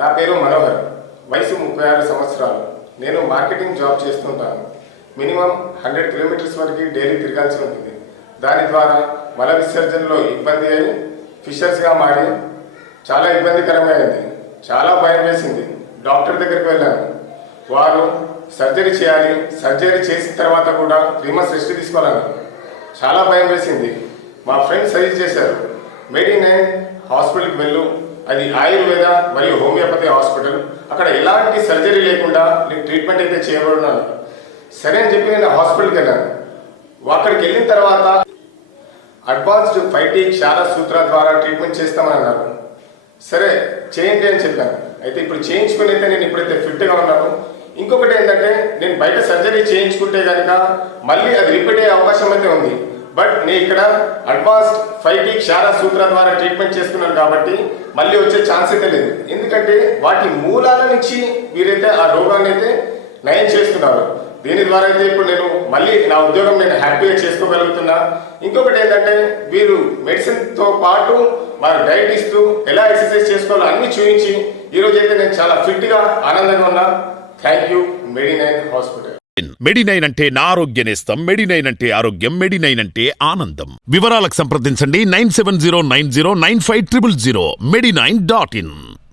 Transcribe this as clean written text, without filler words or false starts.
నా పేరు మనోహర్. వయసు 36 సంవత్సరాలు. నేను మార్కెటింగ్ జాబ్ చేస్తుంటాను. మినిమం 100 కిలోమీటర్స్ వరకు డైలీ తిరగాల్సి ఉంటుంది. దాని ద్వారా మల విసర్జనలో ఇబ్బంది అయి ఫిషర్స్గా మారి చాలా ఇబ్బందికరంగా అయింది. చాలా భయం వేసింది. డాక్టర్ దగ్గరికి వెళ్ళాను. వారు సర్జరీ చేయాలి, సర్జరీ చేసిన తర్వాత కూడా 3 months రెస్ట్ తీసుకోవాలన్నారు. చాలా భయం వేసింది. మా ఫ్రెండ్స్ సజెస్ట్ చేశారు, మెడి9 హాస్పిటల్కి వెళ్ళు, అది ఆయుర్వేద మరియు హోమియోపతి హాస్పిటల్, అక్కడ ఎలాంటి సర్జరీ లేకుండా నీకు ట్రీట్మెంట్ అయితే చేయబడున్నాను. సరే అని చెప్పి నేను హాస్పిటల్కి వెళ్ళాను. అక్కడికి వెళ్ళిన తర్వాత అడ్వాన్స్డ్ 5T క్షార సూత్ర ద్వారా ట్రీట్మెంట్ చేస్తామని అన్నారు. సరే చేయండి అని చెప్పాను. అయితే ఇప్పుడు చేయించుకుని అయితే నేను ఇప్పుడైతే ఫిట్గా ఉన్నాను. ఇంకొకటి ఏంటంటే, నేను బయట సర్జరీ చేయించుకుంటే కనుక మళ్ళీ అది రిపీట్ అయ్యే అవకాశం అయితే ఉంది. బట్ నేను ఇక్కడ అడ్వాన్స్డ్ 5T క్షార సూత్ర ద్వారా ట్రీట్మెంట్ చేస్తున్నాను కాబట్టి మళ్ళీ వచ్చే ఛాన్స్ అయితే లేదు. ఎందుకంటే వాటి మూలాల నుంచి వీరైతే ఆ రోగాన్ని అయితే నయం చేస్తున్నారు. దీని ద్వారా అయితే ఇప్పుడు నేను మళ్ళీ నా ఉద్యోగం నేను హ్యాపీగా చేసుకోగలుగుతున్నా. ఇంకొకటి ఏంటంటే, వీరు మెడిసిన్తో పాటు వారు డైట్ ఇస్తూ ఎలా ఎక్సర్సైజ్ చేసుకోవాలో అన్ని చూపించి ఈరోజు అయితే నేను చాలా ఫిట్గా ఆనందంగా ఉన్నా. థ్యాంక్ యూ మెడి9 హాస్పిటల్. మెడి9 అంటే నా ఆరోగ్య నేస్తం. మెడి9 అంటే ఆరోగ్యం, మెడి9 అంటే ఆనందం. వివరాలకు సంప్రదించండి 9709095300 మెడి9.in.